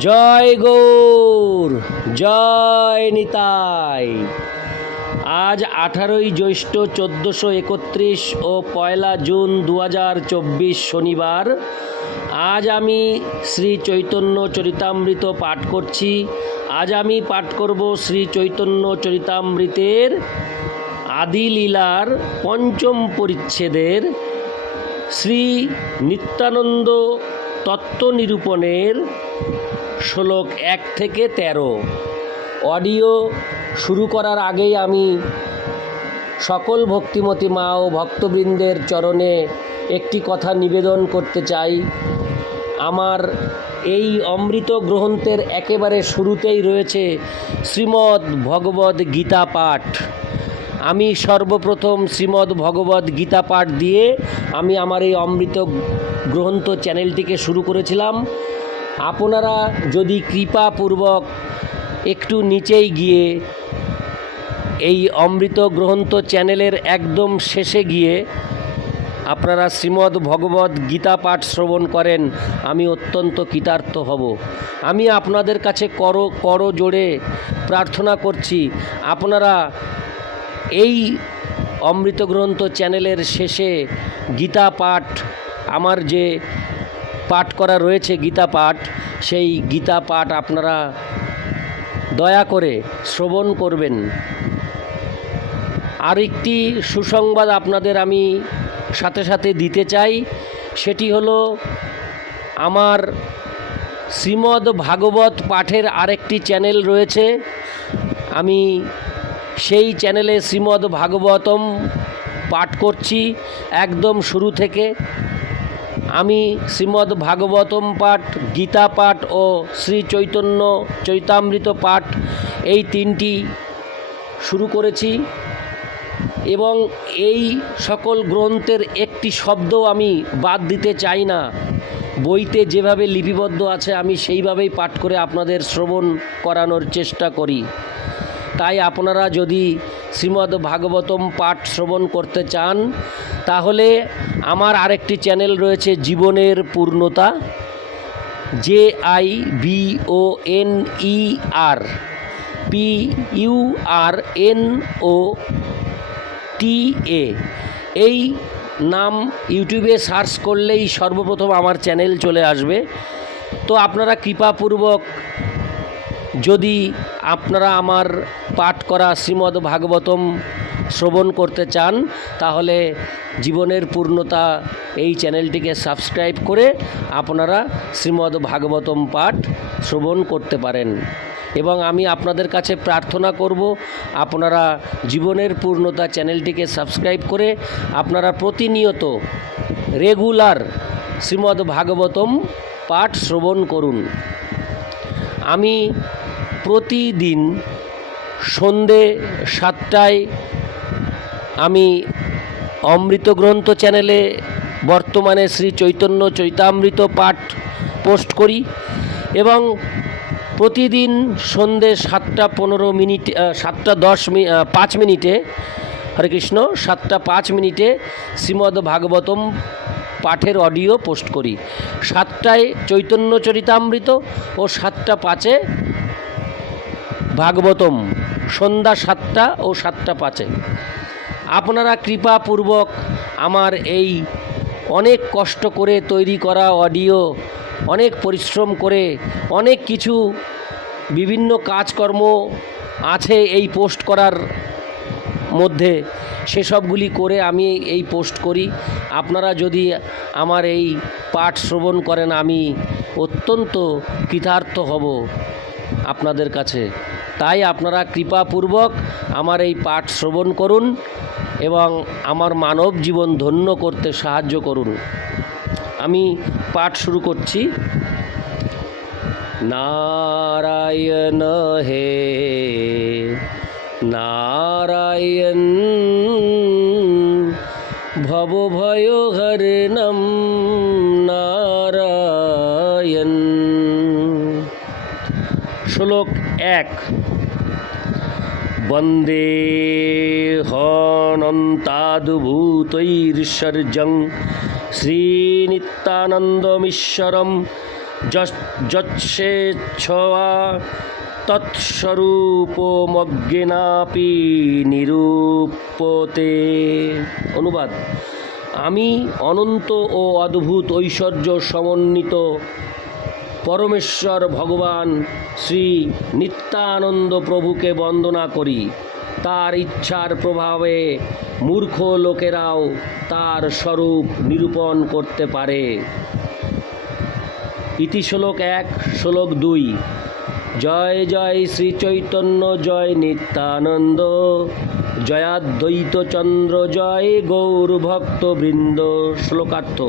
জয় গৌর, জয় নিতাই। আজ আঠারোই জ্যৈষ্ঠ চোদ্দোশো একত্রিশ ও পয়লা জুন দু হাজার চব্বিশ শনিবার, আজ আমি শ্রী চৈতন্য চরিতামৃত পাঠ করছি। আজ আমি পাঠ করব শ্রী চৈতন্য চরিতামৃতের আদিলীলার পঞ্চম পরিচ্ছেদের শ্রী নিত্যানন্দ তত্ত্ব নিরূপণের শ্লোক এক থেকে তেরো। অডিও শুরু করার আগেই আমি সকল ভক্তিমতী মা ও ভক্তবৃন্দের চরণে একটি কথা নিবেদন করতে চাই। আমার এই অমৃত গ্রন্থের একেবারে শুরুতেই রয়েছে শ্রীমদ্ ভগবদ গীতা পাঠ। আমি সর্বপ্রথম শ্রীমদ্ ভগবদ গীতা পাঠ দিয়ে আমি আমার এই অমৃত গ্রন্থ চ্যানেলটিকে শুরু করেছিলাম। আপনারা যদি কৃপাপূর্বক একটু নিচেই গিয়ে এই অমৃত গ্রন্থ চ্যানেলের একদম শেষে গিয়ে আপনারা শ্রীমদ্ ভগবদ গীতা পাঠ শ্রবণ করেন, আমি অত্যন্ত কৃতার্থ হব। আমি আপনাদের কাছে কর কর জোড়ে প্রার্থনা করছি, আপনারা এই অমৃত গ্রন্থ চ্যানেলের শেষে গীতা পাঠ, আমার যে পাঠ করা রয়েছে গীতা পাঠ, সেই গীতা পাঠ আপনারা দয়া করে শ্রবণ করবেন। আরেকটি সুসংবাদ আপনাদের আমি সাথে সাথে দিতে চাই, সেটি হলো আমার শ্রীমদ্ ভাগবত পাঠের আরেকটি চ্যানেল রয়েছে। আমি সেই চ্যানেলে শ্রীমদ্ ভাগবতম পাঠ করছি একদম শুরু থেকে। আমি শ্রীমদ্ ভাগবতম পাঠ, গীতা পাঠ ও শ্রী চৈতন্য চৈতামৃত পাঠ এই তিনটি শুরু করেছি এবং এই সকল গ্রন্থের একটি শব্দ আমি বাদ দিতে চাই না। বইতে যেভাবে লিপিবদ্ধ আছে আমি সেইভাবেই পাঠ করে আপনাদের শ্রবণ করানোর চেষ্টা করি। তাই আপনারা যদি শ্রীমদ্ ভাগবতম পাঠ শ্রবণ করতে চান, তাহলে আমার আরেকটি চ্যানেল রয়েছে জীবনের পূর্ণতা J I B O N E R P U R N O T A এই নাম ইউটিউবে সার্চ করলেই সর্বপ্রথম আমার চ্যানেল চলে আসবে। তো আপনারা কৃপাপূর্বক যদি আপনারা আমার পাঠ করা শ্রীমদ্ ভাগবতম শ্রবণ করতে চান, তাহলে জীবনের পূর্ণতা এই চ্যানেলটিকে সাবস্ক্রাইব করে আপনারা শ্রীমদ্ ভাগবতম পাঠ শ্রবণ করতে পারেন। এবং আমি আপনাদের কাছে প্রার্থনা করব, আপনারা জীবনের পূর্ণতা চ্যানেলটিকে সাবস্ক্রাইব করে আপনারা প্রতিনিয়ত রেগুলার শ্রীমদ্ ভাগবতম পাঠ শ্রবণ করুন। আমি প্রতিদিন সন্ধে সাতটায় আমি অমৃত গ্রন্থ চ্যানেলে বর্তমানে শ্রী চৈতন্য চৈতামৃত পাঠ পোস্ট করি এবং প্রতিদিন সন্ধে সাতটা পনেরো মিনিট সাতটা দশ পাঁচ মিনিটে, হরে কৃষ্ণ, সাতটা পাঁচ মিনিটে শ্রীমদ্ ভাগবতম পাঠের অডিও পোস্ট করি। সাতটায় চৈতন্য চরিতামৃত ও সাতটা পাঁচে ভাগবতম, সন্ধ্যা সাতটা ও সাতটা পাঁচে। আপনারা কৃপাপূর্বক আমার এই অনেক কষ্ট করে তৈরি করা অডিও, অনেক পরিশ্রম করে, অনেক কিছু বিভিন্ন কাজকর্ম আছে এই পোস্ট করার মধ্যে, সেসবগুলি করে আমি এই পোস্ট করি। আপনারা যদি আমার এই পাঠ শ্রবণ করেন, আমি অত্যন্ত কৃতার্থ হব আপনাদের কাছে। তাই আপনারা কৃপাপূর্বক আমার এই পাঠ শ্রবণ করুন এবং আমার মানব জীবন ধন্য করতে সাহায্য করুন। আমি পাঠ শুরু করছি। নারায়ণ হে, নারায়ণ ভবভয় হরণম নারায়ণ। শ্লোক এক। বন্দে হনন্তাদ্ভূতৈর্সর্জং শ্রীনিত্যানন্দমীশ্বরম যচ্ছেচ্ছয়া তৎস্বরূপমজ্ঞেনাপি নিরূপতে অনুবাদ আমি অনন্ত ও অদ্ভুত ঐশ্বর্য সমন্বিত পরমেশ্বর ভগবান শ্রী নিত্যানন্দ প্রভুকে বন্দনা করি। তার ইচ্ছার প্রভাবে মূর্খ লোকেরাও তার স্বরূপ নিরূপণ করতে পারে। ইতি শ্লোক এক, শ্লোক দুই। জয় জয় শ্রী চৈতন্য, জয় নিত্যানন্দ। জয়াদ্বৈত চন্দ্র, জয় গৌর ভক্ত বৃন্দ শ্লোকার্থ।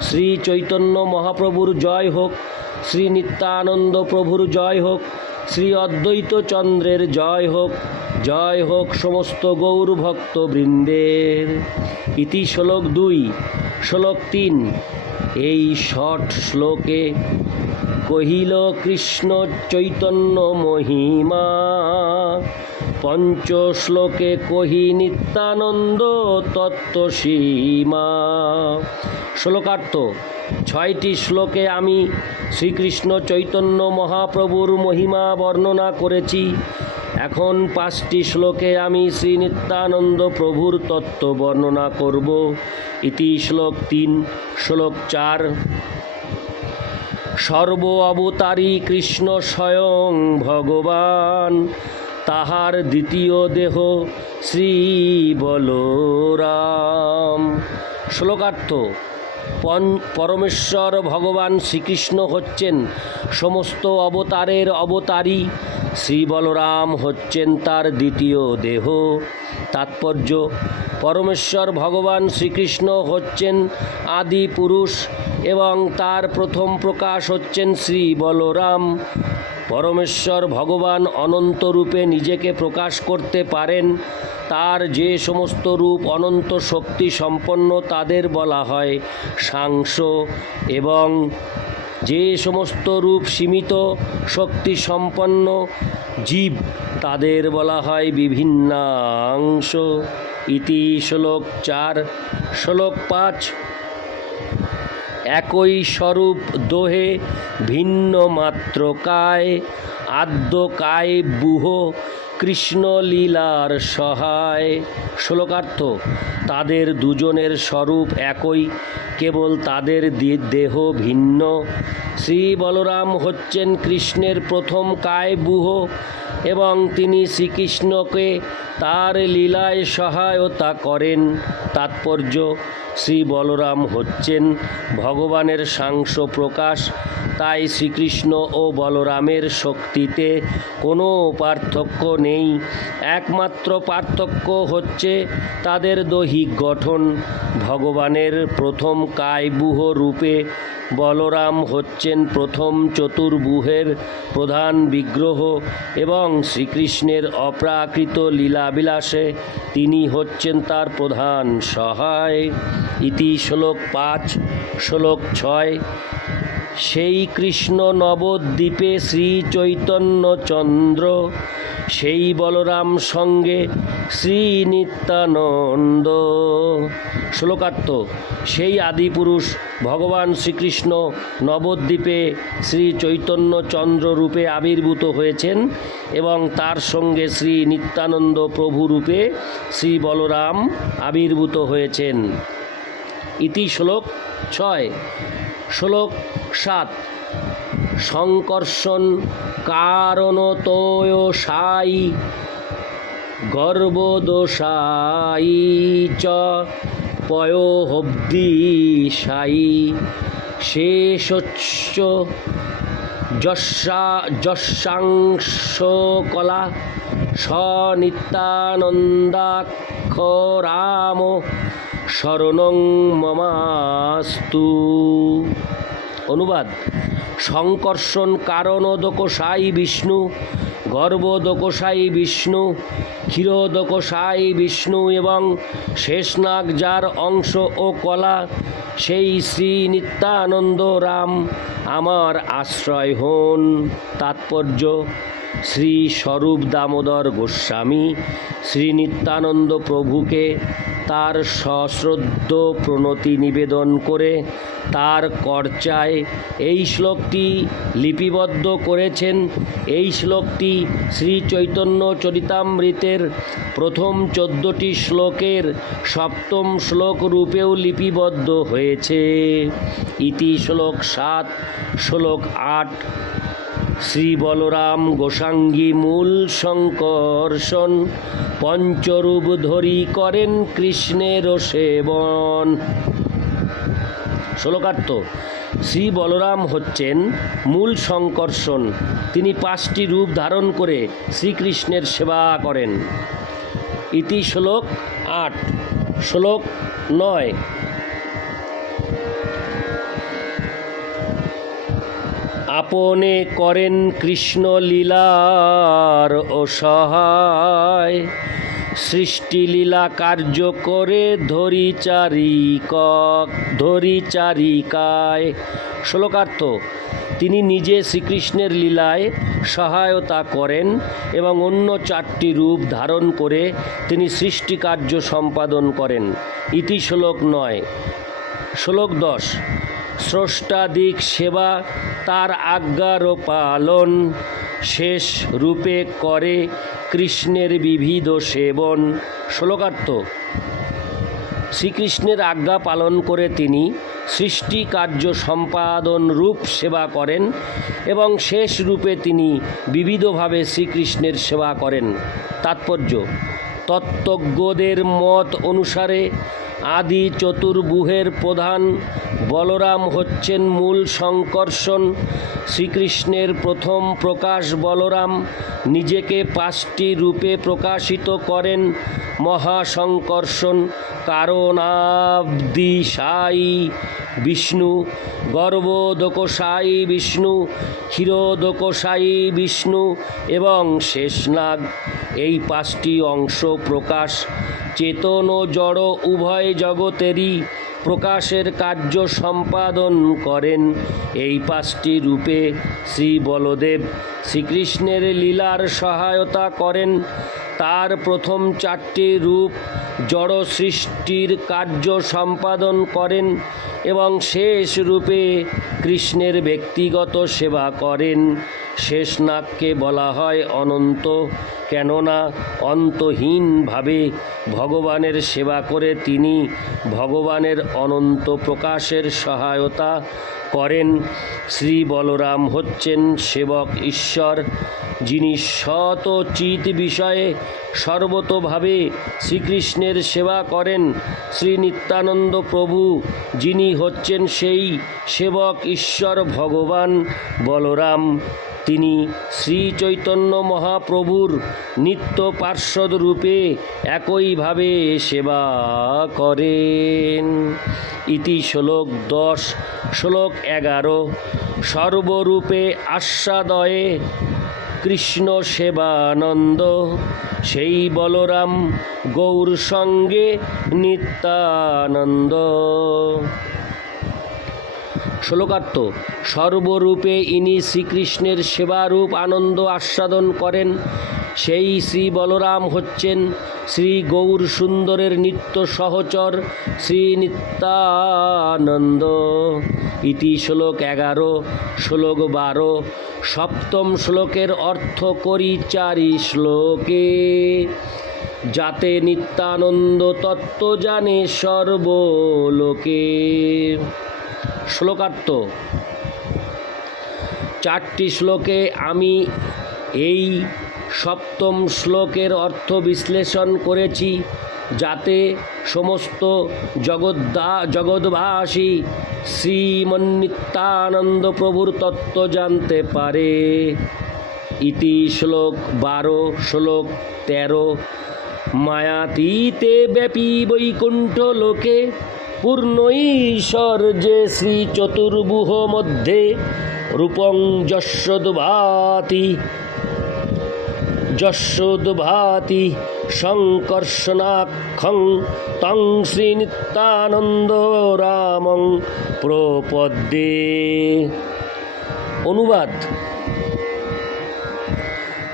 শ্রী চৈতন্য মহাপ্রভুর জয় হোক। শ্রী নিত্যানন্দ প্রভুর জয় হোক, শ্রী অদ্বৈত চন্দ্রের জয় হোক জয় হোক সমস্ত গৌর ভক্ত বৃন্দের। ইতি শ্লোক দুই, শ্লোক তিন, এই ষট শ্লোকে কহিল কৃষ্ণ চৈতন্য মহিমা। পঞ্চ শ্লোকে কহি নিত্যানন্দ তত্ত্বসীমা। শ্লোকার্থ, ছয়টি শ্লোকে আমি শ্রীকৃষ্ণ চৈতন্য মহাপ্রভুর মহিমা বর্ণনা করেছি। এখন পাঁচটি শ্লোকে আমি শ্রী নিত্যানন্দ প্রভুর তত্ত্ব বর্ণনা করব। ইতি শ্লোক তিন, শ্লোক চার। সর্ব অবতারী কৃষ্ণ স্বয়ং ভগবান। তাহার দ্বিতীয় দেহ শ্রী বলরাম। শ্লোকার্থ পরমেশ্বর ভগবান শ্রীকৃষ্ণ হচ্ছেন সমস্ত অবতারের অবতারী। শ্রী বলরাম হচ্ছেন তার দ্বিতীয় দেহ। তাৎপর্য, পরমেশ্বর ভগবান শ্রীকৃষ্ণ হচ্ছেন আদি পুরুষ এবং তার প্রথম প্রকাশ হচ্ছেন শ্রী বলরাম। পরমেশ্বর ভগবান অনন্ত রূপে নিজেকে প্রকাশ করতে পারেন, তার যে সমস্ত রূপ অনন্ত শক্তি সম্পন্ন তাদের বলা হয় সাংস এবং যে সমস্ত রূপ সীমিত শক্তি সম্পন্ন জীব তাদের বলা হয় বিভিন্নাংশ। ইতি শ্লোক চার, শ্লোক পাঁচ একই স্বরূপ দোহে ভিন্ন মাত্র কায় আদ্য কায় বুহ কৃষ্ণ লীলার সহায়। শ্লোকার্থ, তাদের দুজনের স্বরূপ একই, কেবল তাদের দেহ ভিন্ন। শ্রী বলরাম হচ্ছেন কৃষ্ণের প্রথম কায় বুহ, এবং তিনি শ্রীকৃষ্ণকে তার লীলায় সহায়তা করেন। তাৎপর্য, শ্রী বলরাম হচ্ছেন ভগবানের সাংস প্রকাশ তাই শ্রীকৃষ্ণ ও বলরামের শক্তিতে কোনো পার্থক্য নেই। একমাত্র পার্থক্য হচ্ছে তাদের দৈহিক গঠন। ভগবানের প্রথম কায়বুহ রূপে বলরাম হচ্ছেন প্রথম চতুর্বুহের প্রধান বিগ্রহ এবং শ্রীকৃষ্ণের অপ্রাকৃত লীলাবিলাসে তিনি হচ্ছেন তার প্রধান সহায়। ইতি শ্লোক পাঁচ, শ্লোক ছয় সেই কৃষ্ণ নবদ্বীপে শ্রী চৈতন্য চন্দ্র, সেই বলরাম সঙ্গে শ্রী নিত্যানন্দ। শ্লোকার্থ, সেই আদিপুরুষ ভগবান শ্রীকৃষ্ণ নবদ্বীপে শ্রী চৈতন্য চন্দ্র রূপে আবির্ভূত হয়েছেন এবং তার সঙ্গে শ্রী নিত্যানন্দ প্রভু রূপে শ্রী বলরাম আবির্ভূত হয়েছেন। ইতি শ্লোক ছয় শ্লোক সাত। সংকর্ষণ কারণতয় সাই গর্বদোষাই চ পয়োহব্দিশাই শেষোচ্চ যশা যশাংশ কলা সনিত্যানন্দাক্ষ শরণং মমাস্তু। অনুবাদ, সংকর্ষণ কারণ কারণোদকসাই বিষ্ণু গর্ব গর্ভদকসাই বিষ্ণু ক্ষীর ক্ষীরোদকসাই বিষ্ণু এবং শেষনাগ যার অংশ ও কলা, সেই শ্রী নিত্যানন্দ রাম আমার আশ্রয় হন। তাৎপর্য শ্রী স্বরূপ দামোদর গোস্বামী, শ্রী নিত্যানন্দ প্রভুকে তার সশ্রদ্ধ প্রণতি নিবেদন করে তার কর্চায় এই শ্লোকটি লিপিবদ্ধ করেছেন। এই শ্লোকটি শ্রী চৈতন্য চরিতামৃতের প্রথম চোদ্দটি শ্লোকের সপ্তম শ্লোক রূপেও লিপিবদ্ধ হয়েছে। ইতি শ্লোক সাত, শ্লোক আট শ্রী বলরাম গোসাঙ্গী মূল শঙ্কর্ষণ পঞ্চরূপ ধরি করেন কৃষ্ণের সেবন। শ্লোকার্থ শ্রী বলরাম হচ্ছেন মূল শঙ্কর্ষণ তিনি পাঁচটি রূপ ধারণ করে শ্রীকৃষ্ণের সেবা করেন। ইতি শ্লোক আট, শ্লোক নয় আপনে করেন কৃষ্ণ লীলার অসহায়। সৃষ্টি লীলা কার্য করে ধরি চারিক ধরি চারিকায় শ্লোকার্থ, তিনি নিজে শ্রীকৃষ্ণের লীলায় সহায়তা করেন এবং অন্য চারটি রূপ ধারণ করে তিনি সৃষ্টি কার্য সম্পাদন করেন। ইতি শ্লোক নয়, শ্লোক দশ স্রষ্টাদিক সেবা তার আজ্ঞার পালন শেষ রূপে করে কৃষ্ণের বিবিধ সেবন। শ্লোকার্থ, শ্রীকৃষ্ণের আজ্ঞা পালন করে তিনি সৃষ্টি কার্য সম্পাদন রূপ সেবা করেন এবং শেষ রূপে তিনি বিবিধভাবে শ্রীকৃষ্ণের সেবা করেন। তাৎপর্য, তত্ত্বজ্ঞদের মত অনুসারে আদি চতুর্ভুহের প্রধান বলরাম হচ্ছেন মূল সংকর্ষণ। শ্রীকৃষ্ণের প্রথম প্রকাশ বলরাম নিজেকে পাঁচটি রূপে প্রকাশিত করেন। মহাসংকর্ষণ কারণাব্দি সাই বিষ্ণু, গর্ভদোকসাই বিষ্ণু ক্ষীরোদোকসাই বিষ্ণু এবং শেষনাগ। এই পাঁচটি অংশ প্রকাশ। চেতন ও জড় উভয় জগতেরই প্রকাশের কার্য সম্পাদন করেন। এই পাঁচটি রূপে শ্রী বলদেব শ্রীকৃষ্ণের লীলার সহায়তা করেন। তার প্রথম চারটি রূপ জড় সৃষ্টির কার্য সম্পাদন করেন এবং শেষ রূপে কৃষ্ণের ব্যক্তিগত সেবা করেন। শেষ নাগকে বলা হয় অনন্ত, কেননা অন্তহীনভাবে ভগবানের সেবা করে তিনি ভগবানের অনন্ত প্রকাশের সহায়তা করেন। শ্রী বলরাম হচ্ছেন সেবক ঈশ্বর, যিনি শত চিত বিষয়ে সর্বতোভাবে শ্রীকৃষ্ণের সেবা করেন। শ্রী নিত্যানন্দ প্রভু, যিনি হচ্ছেন সেই সেবক ঈশ্বর ভগবান বলরাম। তিনি শ্রী চৈতন্য মহাপ্রভুর নিত্য পার্শ্বদ রূপে একইভাবে সেবা করেন। ইতি শ্লোক দশ, শ্লোক এগারো, সর্বরূপে আস্বাদয়ে কৃষ্ণ সেবানন্দ, সেই বলরাম গৌর সঙ্গে নিত্যানন্দ। শ্লোকার্থ, সর্বরূপে ইনি শ্রীকৃষ্ণের সেবারূপ আনন্দ আস্বাদন করেন। সেই শ্রী বলরাম হচ্ছেন শ্রী গৌর সুন্দরের নিত্য সহচর শ্রী নিত্যানন্দ। ইতি শ্লোক এগারো, শ্লোক বারো, সপ্তম শ্লোকের অর্থ করি চারি শ্লোকে। যাতে নিত্যানন্দ তত্ত্ব জানে সর্বলোকে। শ্লোকার্থ। চারটি শ্লোকে আমি এই সপ্তম শ্লোকের অর্থ বিশ্লেষণ করেছি যাতে সমস্ত জগদ্দা জগৎবাসী শ্রীমন্নিত্যানন্দ প্রভুর তত্ত্ব জানতে পারে। ইতি শ্লোক বারো, শ্লোক তেরো, মায়াতীতে ব্যাপী বৈকুণ্ঠ লোকে পূর্ণ ঈশ্বর যে শ্রী চতুর্ভুহ মধ্যে রূপং যশোদ্ভাতি। যশোদ্ভাতি সংকর্ষণাক্ষং তং শ্রীনিত্যানন্দ রামং প্রপদ্যে। অনুবাদ।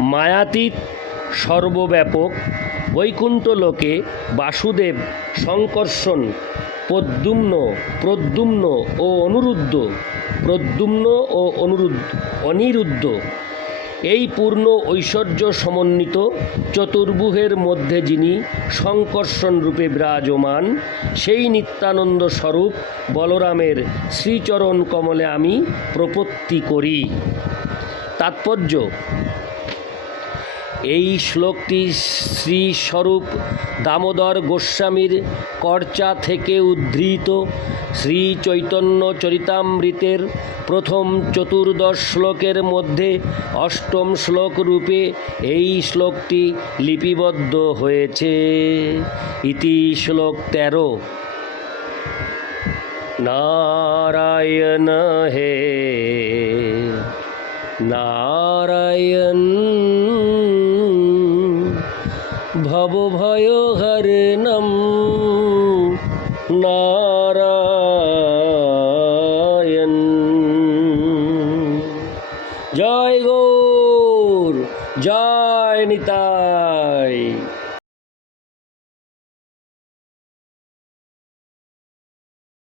মায়াতীত সর্বব্যাপক বৈকুণ্ঠ লোকে বাসুদেব সংকর্ষণ প্রদ্যুম্ন প্রদ্যুম্ন ও অনুরুদ্ধ, প্রদ্যুম্ন ও অনুরুদ্ধ, অনিরুদ্ধ। এই পূর্ণ ঐশ্বর্য সমন্বিত চতুর্ভুহের মধ্যে যিনি সংকর্ষণ রূপে বিরাজমান, সেই নিত্যানন্দ স্বরূপ বলরামের শ্রীচরণ কমলে আমি প্রপত্তি করি। তাৎপর্য এই শ্লোকটি শ্রী স্বরূপ দামোদর গোস্বামীর কর্চা থেকে উদ্ধৃত শ্রী চৈতন্য চরিতামৃতের প্রথম চতুর্দশ শ্লোকের মধ্যে অষ্টম শ্লোক রূপে এই শ্লোকটি লিপিবদ্ধ হয়েছে। ইতি শ্লোক তেরো। নারায়ণ হে, নারায়ণ ভয়